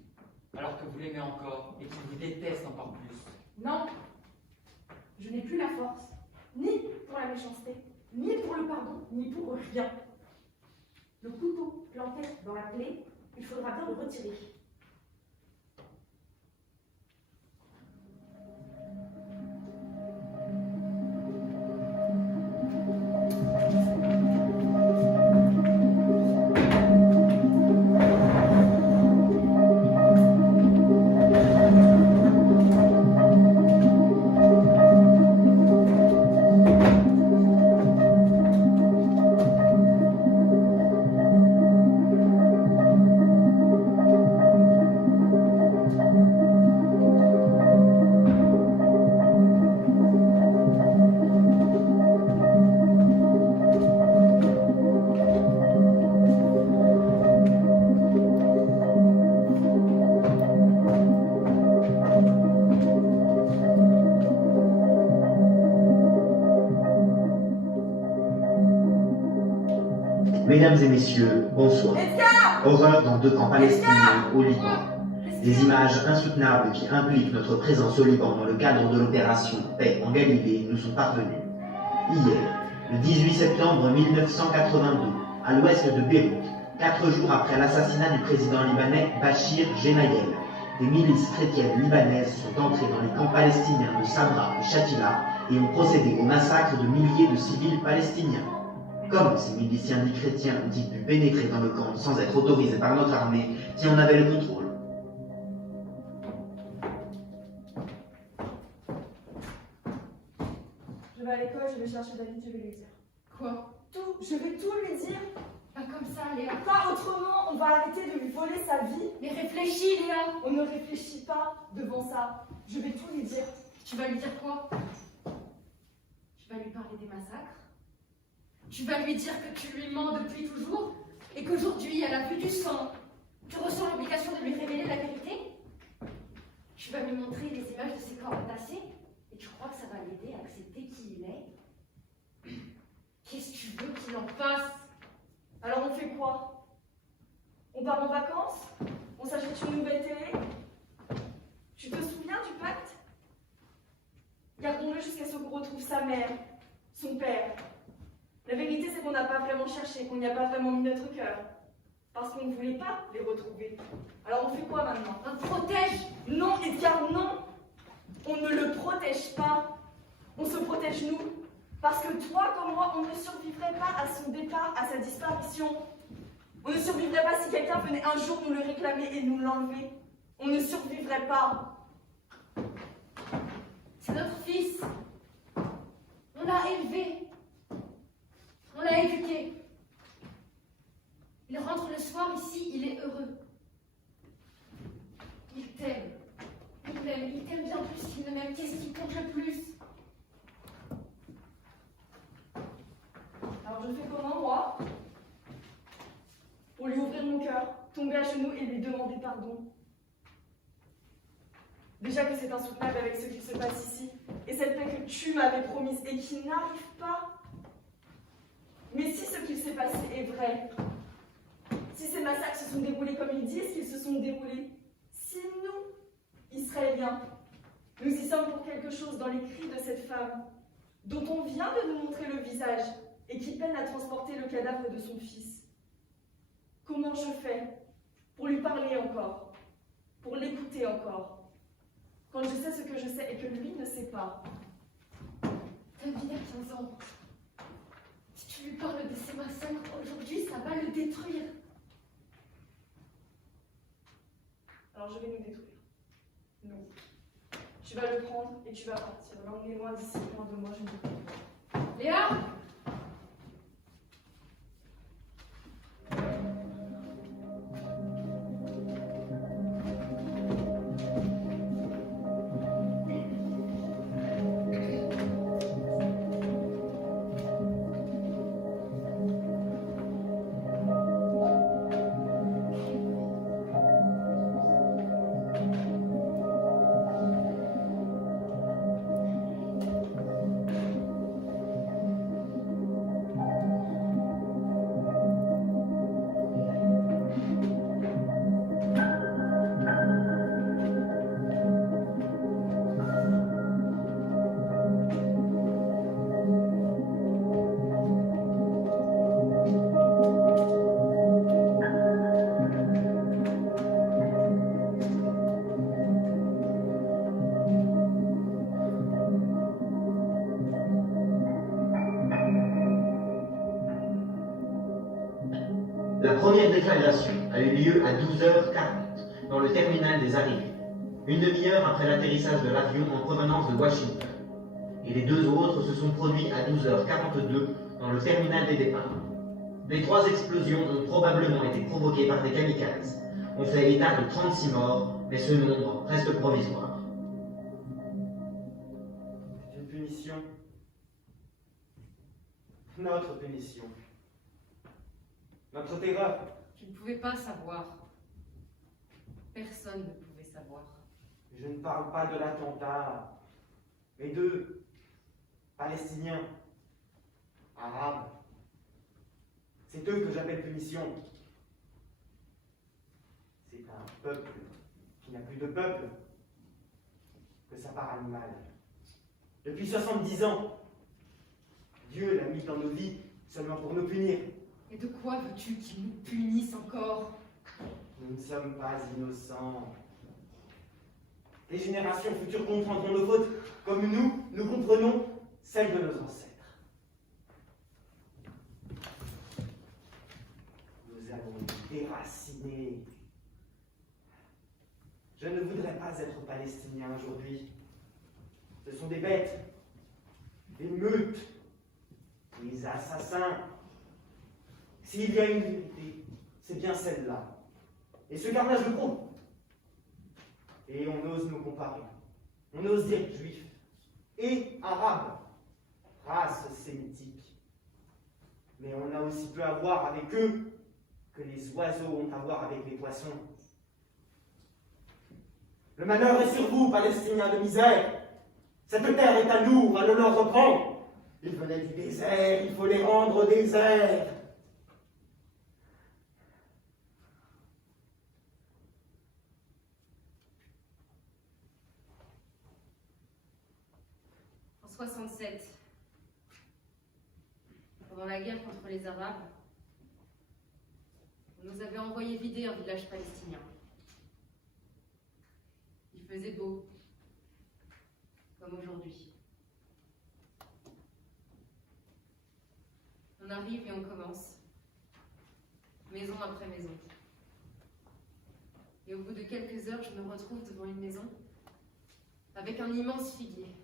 Alors que vous l'aimez encore et qu'il vous déteste encore plus. Non, je n'ai plus la force, ni pour la méchanceté, ni pour le pardon, ni pour rien. Le couteau planté dans la plaie, il faudra bien le retirer. Mesdames et messieurs, bonsoir. Horreur dans 2 camps palestiniens au Liban. Des images insoutenables qui impliquent notre présence au Liban dans le cadre de l'opération Paix en Galilée nous sont parvenues. Hier, le 18 septembre 1982, à l'ouest de Beyrouth, 4 jours après l'assassinat du président libanais Bachir Gemayel, des milices chrétiennes libanaises sont entrées dans les camps palestiniens de Sabra et Shatila et ont procédé au massacre de milliers de civils palestiniens. Comme ces miliciens dits chrétiens ont-ils pu pénétrer dans le camp sans être autorisés par notre armée qui en avait le contrôle? Je vais à l'école, je vais chercher David, je vais lui dire. Quoi? Tout, je vais tout lui dire. Pas comme ça, Léa. Pas autrement, on va arrêter de lui voler sa vie. Mais réfléchis, Léa. On ne réfléchit pas devant ça. Je vais tout lui dire. Tu vas lui dire quoi? Tu vas lui parler des massacres? Tu vas lui dire que tu lui mens depuis toujours et qu'aujourd'hui, à la vue du sang, tu ressens l'obligation de lui révéler la vérité? Tu vas lui montrer les images de ses corps entassés et tu crois que ça va l'aider à accepter qui il est? Qu'est-ce que tu veux qu'il en fasse? Alors on fait quoi? On part en vacances? On s'achète une nouvelle télé? Tu te souviens du pacte? Gardons-le jusqu'à ce qu'on retrouve sa mère, son père. La vérité, c'est qu'on n'a pas vraiment cherché, qu'on n'y a pas vraiment mis notre cœur. Parce qu'on ne voulait pas les retrouver. Alors on fait quoi maintenant? On protège! Non, Edgar, non! On ne le protège pas. On se protège nous. Parce que toi comme moi, on ne survivrait pas à son départ, à sa disparition. On ne survivrait pas si quelqu'un venait un jour nous le réclamer et nous l'enlever. On ne survivrait pas. C'est notre fils. On l'a élevé. On l'a éduqué. Il rentre le soir ici, il est heureux. Il t'aime. Il t'aime bien plus qu'il ne m'aime. Qu'est-ce qui compte le plus? Alors je fais comment, moi? Pour lui ouvrir mon cœur, tomber à genoux et lui demander pardon. Déjà que c'est insoutenable avec ce qui se passe ici, et cette paix que tu m'avais promise et qui n'arrive pas. Mais si ce qu'il s'est passé est vrai, si ces massacres se sont déroulés comme ils disent qu'ils se sont déroulés, si nous, Israéliens, nous y sommes pour quelque chose dans les cris de cette femme, dont on vient de nous montrer le visage et qui peine à transporter le cadavre de son fils, comment je fais pour lui parler encore, pour l'écouter encore, quand je sais ce que je sais et que lui ne sait pas? David a 15 ans. Si tu lui parles de ces massacres aujourd'hui, ça va le détruire. Alors je vais nous détruire. Nous. Tu vas le prendre et tu vas partir. L'emmener loin d'ici, loin de moi, je ne veux pas. Léa! La première déflagration a eu lieu à 12h40 dans le terminal des arrivées, une demi-heure après l'atterrissage de l'avion en provenance de Washington. Et les deux autres se sont produits à 12h42 dans le terminal des départs. Les 3 explosions ont probablement été provoquées par des kamikazes. On fait état de 36 morts, mais ce nombre reste provisoire. C'est une punition. Notre punition. Notre terreur. Tu ne pouvais pas savoir. Personne ne pouvait savoir. Je ne parle pas de l'attentat, mais d'eux, Palestiniens, Arabes. C'est eux que j'appelle punition. C'est un peuple qui n'a plus de peuple que sa part animale. Depuis 70 ans, Dieu l'a mis dans nos vies seulement pour nous punir. Et de quoi veux-tu qu'ils nous punissent encore? Nous ne sommes pas innocents. Les générations futures comprendront nos fautes comme nous comprenons celles de nos ancêtres. Nous allons nous déraciner. Je ne voudrais pas être palestinien aujourd'hui. Ce sont des bêtes, des meutes, des assassins. S'il y a une vérité, c'est bien celle-là. Et ce carnage le prouve. Et on ose nous comparer. On ose dire juifs et arabes, race sémitique. Mais on a aussi peu à voir avec eux que les oiseaux ont à voir avec les poissons. Le malheur est sur vous, Palestiniens de misère. Cette terre est à nous, à le leur reprendre. Ils venaient du désert, il faut les rendre au désert. En 67, pendant la guerre contre les Arabes, on nous avait envoyé vider un village palestinien. Il faisait beau, comme aujourd'hui. On arrive et on commence, maison après maison. Et au bout de quelques heures, je me retrouve devant une maison avec un immense figuier.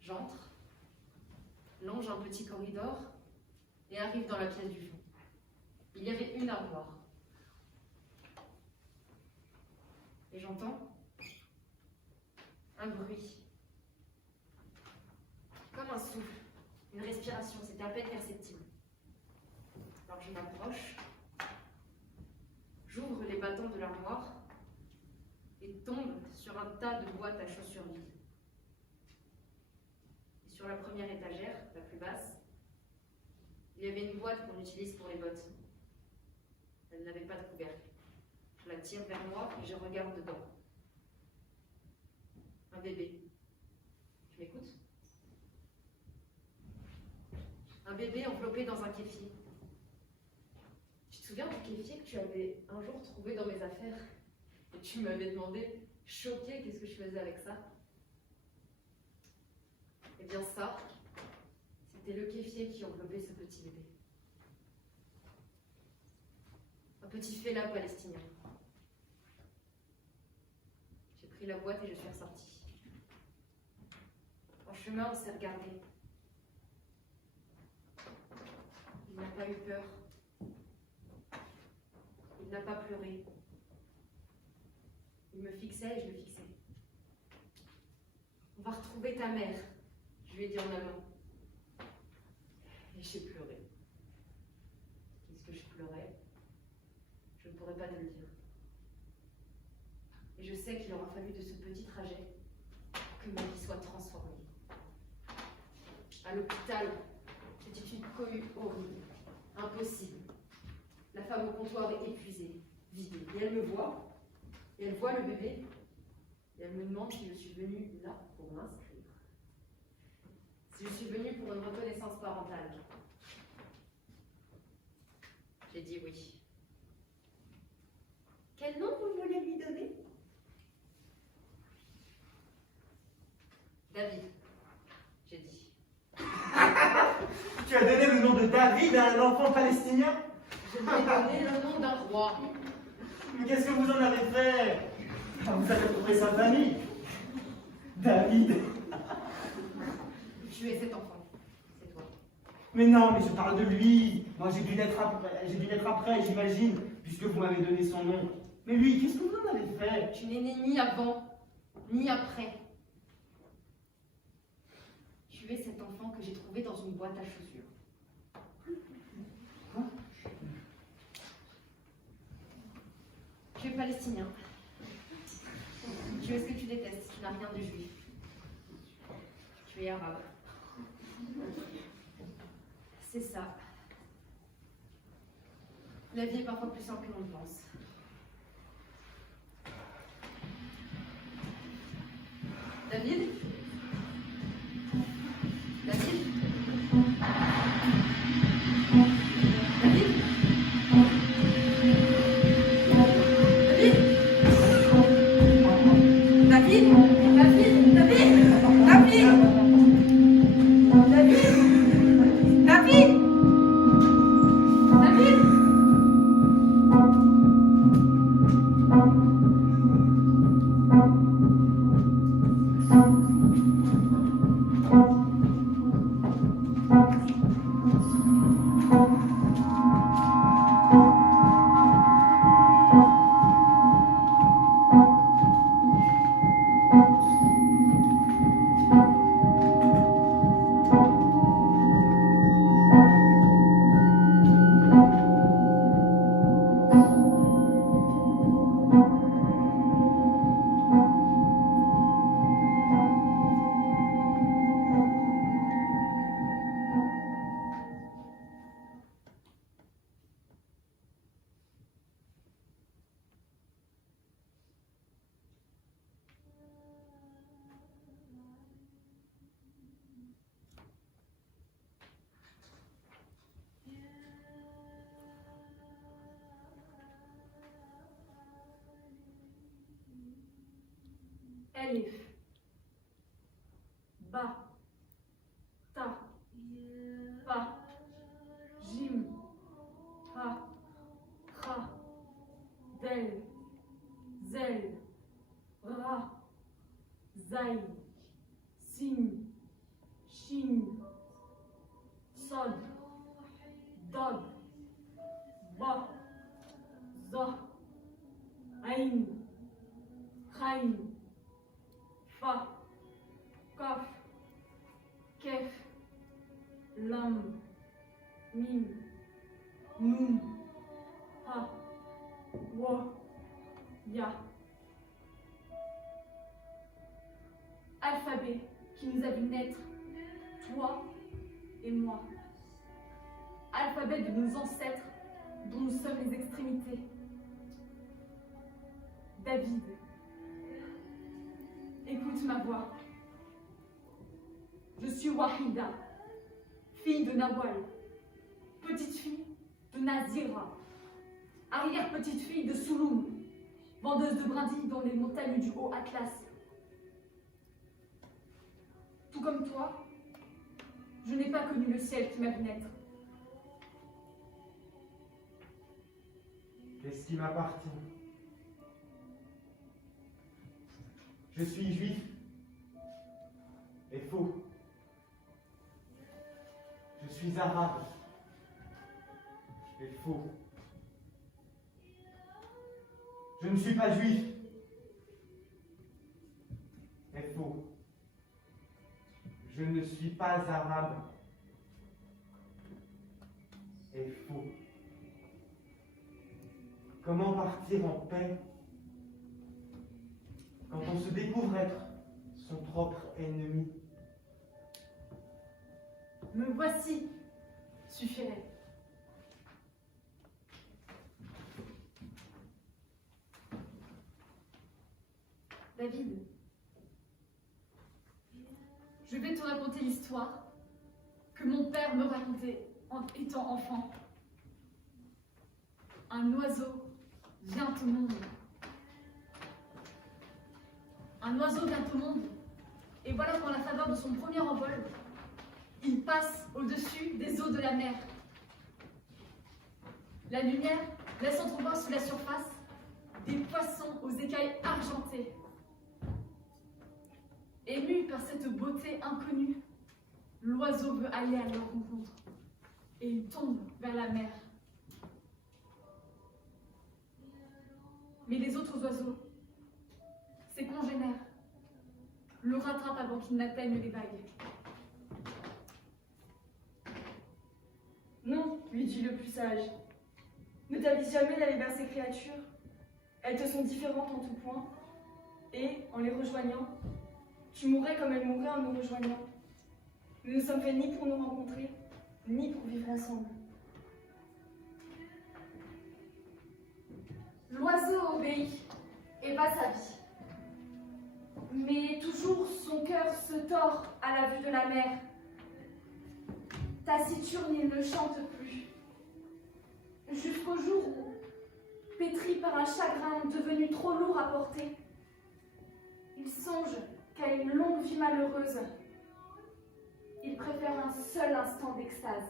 J'entre, longe un petit corridor et arrive dans la pièce du fond. Il y avait une armoire. Et j'entends un bruit, comme un souffle, une respiration, c'était à peine perceptible. Alors je m'approche, j'ouvre les battants de l'armoire et tombe sur un tas de boîtes à chaussures vides. Et sur la première étagère, la plus basse, il y avait une boîte qu'on utilise pour les bottes. Elle n'avait pas de couvercle. Je la tire vers moi et je regarde dedans. Un bébé. Tu m'écoutes? Un bébé enveloppé dans un kéfier. Tu te souviens du kéfier que tu avais un jour trouvé dans mes affaires? Et tu m'avais demandé, choquée, qu'est-ce que je faisais avec ça? Eh bien ça, c'était le kéfier qui enveloppait ce petit bébé. Un petit félin palestinien. J'ai pris la boîte et je suis ressortie. En chemin, on s'est regardé. Il n'a pas eu peur. Il n'a pas pleuré. Il me fixait et je le fixais. On va retrouver ta mère, je lui ai dit en allemand. Et j'ai pleuré. Qu'est-ce que je pleurais? Je ne pourrais pas te le dire. Et je sais qu'il aura fallu de ce petit trajet que ma vie soit transformée. À l'hôpital, c'était une cohue horrible, impossible. La femme au comptoir est épuisée, vidée. Et elle me voit, et elle voit le bébé, et elle me demande si je suis venue là pour m'inscrire. Si je suis venue pour une reconnaissance parentale. J'ai dit oui. Quel nom vous voulez lui donner? David, j'ai dit. Tu as donné le nom de David à un enfant palestinien? Je lui ai donné le nom d'un roi. Mais qu'est-ce que vous en avez fait? Vous avez trouvé sa famille? David. Tu es cet enfant, c'est toi. Mais non, mais je parle de lui. Moi, j'ai dû naître après, j'imagine, puisque vous m'avez donné son nom. Mais lui, qu'est-ce que vous en avez fait? Tu n'es né ni avant, ni après. Tu es cet enfant que j'ai trouvé dans une boîte à chaussures. Quoi? Tu es palestinien. Tu es ce que tu détestes, tu n'as rien de juif. Tu es arabe. C'est ça. La vie est parfois plus simple que l'on le pense. David? David? Alif, Ba, Ta, Pa, Jim, Ha, Kha, Del, Zel, Ra, Zaï, Sin, Shin, Sod, Dod, Ba, Za, Ain, Khain, Fa, Kaf, Kef, Lam, Mim, Noun, Ha, Wa, Ya. Alphabet qui nous a vu naître, toi et moi. Alphabet de nos ancêtres dont nous sommes les extrémités. David, écoute ma voix. Je suis Wahida, fille de Nawal, petite fille de Nazira, arrière-petite-fille de Souloum, vendeuse de brindilles dans les montagnes du Haut Atlas. Tout comme toi, je n'ai pas connu le ciel qui m'a vu naître. Qu'est-ce qui m'appartient? Je suis juif. Et faux. Je suis arabe. Et faux. Je ne suis pas juif. Et faux. Je ne suis pas arabe. Et faux. Comment partir en paix quand on se découvre être son propre ennemi? Me voici, suffirait. David, je vais te raconter l'histoire que mon père me racontait en étant enfant. Un oiseau vient au monde. Un oiseau vient au monde, et voilà qu'en la faveur de son premier envol, il passe au-dessus des eaux de la mer. La lumière laisse entrevoir sous la surface des poissons aux écailles argentées. Ému par cette beauté inconnue, l'oiseau veut aller à leur rencontre, et il tombe vers la mer. Mais les autres oiseaux, ses congénères, le rattrapent avant qu'il n'atteigne les vagues. Non, lui dit le plus sage. Ne t'avise jamais d'aller vers ces créatures. Elles te sont différentes en tout point. Et, en les rejoignant, tu mourrais comme elles mourraient en nous rejoignant. Nous ne sommes faits ni pour nous rencontrer, ni pour vivre ensemble. L'oiseau obéit et va sa vie. Mais toujours son cœur se tord à la vue de la mer. Taciturne, il ne chante plus. Jusqu'au jour où, pétri par un chagrin devenu trop lourd à porter, il songe qu'à une longue vie malheureuse, il préfère un seul instant d'extase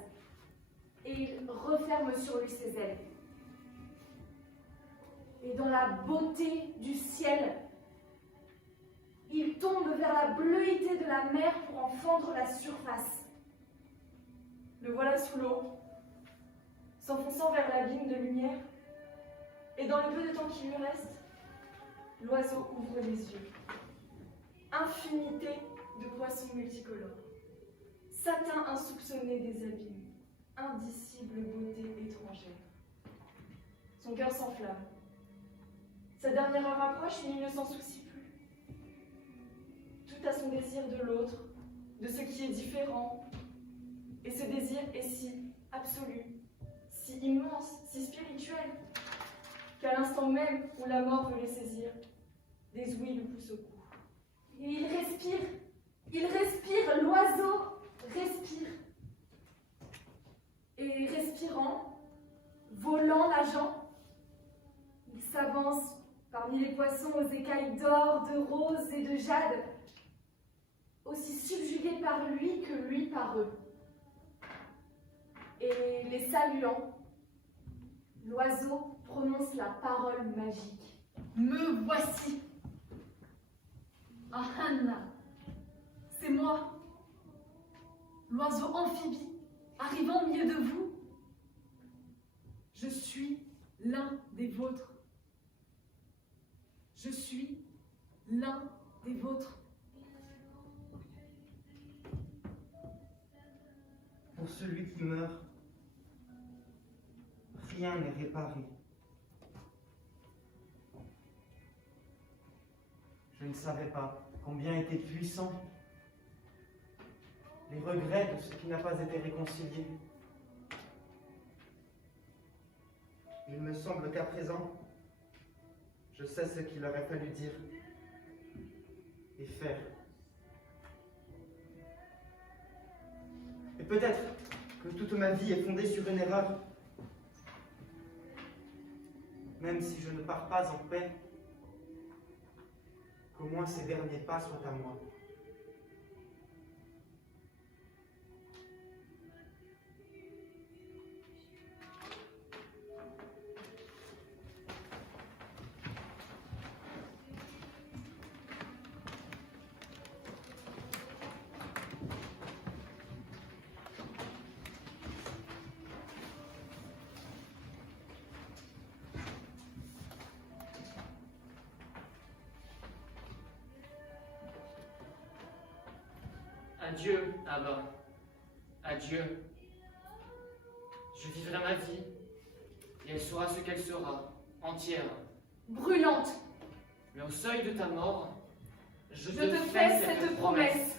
et il referme sur lui ses ailes. Et dans la beauté du ciel, il tombe vers la bleuité de la mer pour en fendre la surface. Le voilà sous l'eau, s'enfonçant vers l'abîme de lumière, et dans le peu de temps qui lui reste, l'oiseau ouvre les yeux. Infinité de poissons multicolores, satin insoupçonné des abîmes, indicible beauté étrangère. Son cœur s'enflamme. Sa dernière heure approche, mais il ne s'en soucie plus. Tout à son désir de l'autre, de ce qui est différent. Et ce désir est si absolu, si immense, si spirituel, qu'à l'instant même où la mort veut les saisir, des ouïes le poussent au cou. Et il respire, l'oiseau respire. Et respirant, volant, nageant, il s'avance parmi les poissons aux écailles d'or, de rose et de jade, aussi subjugués par lui que lui par eux. Et les saluant, l'oiseau prononce la parole magique. Me voici. Ah, Anna, c'est moi, l'oiseau amphibie, arrivant au milieu de vous. Je suis l'un des vôtres. Je suis l'un des vôtres. Pour celui qui meurt, rien n'est réparé. Je ne savais pas combien étaient puissants les regrets de ce qui n'a pas été réconcilié. Il me semble qu'à présent, je sais ce qu'il aurait fallu dire et faire. Et peut-être que toute ma vie est fondée sur une erreur. Même si je ne pars pas en paix, qu'au moins ces derniers pas soient à moi. Adieu, Abba. Adieu. Je vivrai ma vie, et elle sera ce qu'elle sera, entière. Brûlante, Mais au seuil de ta mort, je je te fais cette promesse.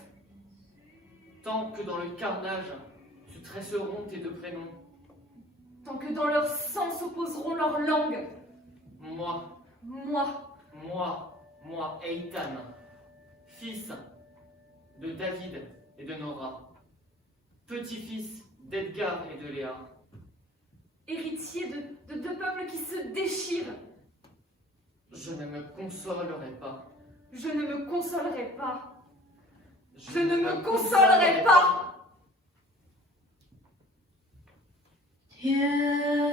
Tant que dans le carnage se tresseront tes deux prénoms, Tant que dans leur sang s'opposeront leurs langues, moi, moi, Eitan, fils de David et de Nora, petit-fils d'Edgar et de Léa, héritier de deux peuples qui se déchirent, je ne me consolerai pas. je ne me consolerai pas. Je Je ne me consolerai pas. Yeah.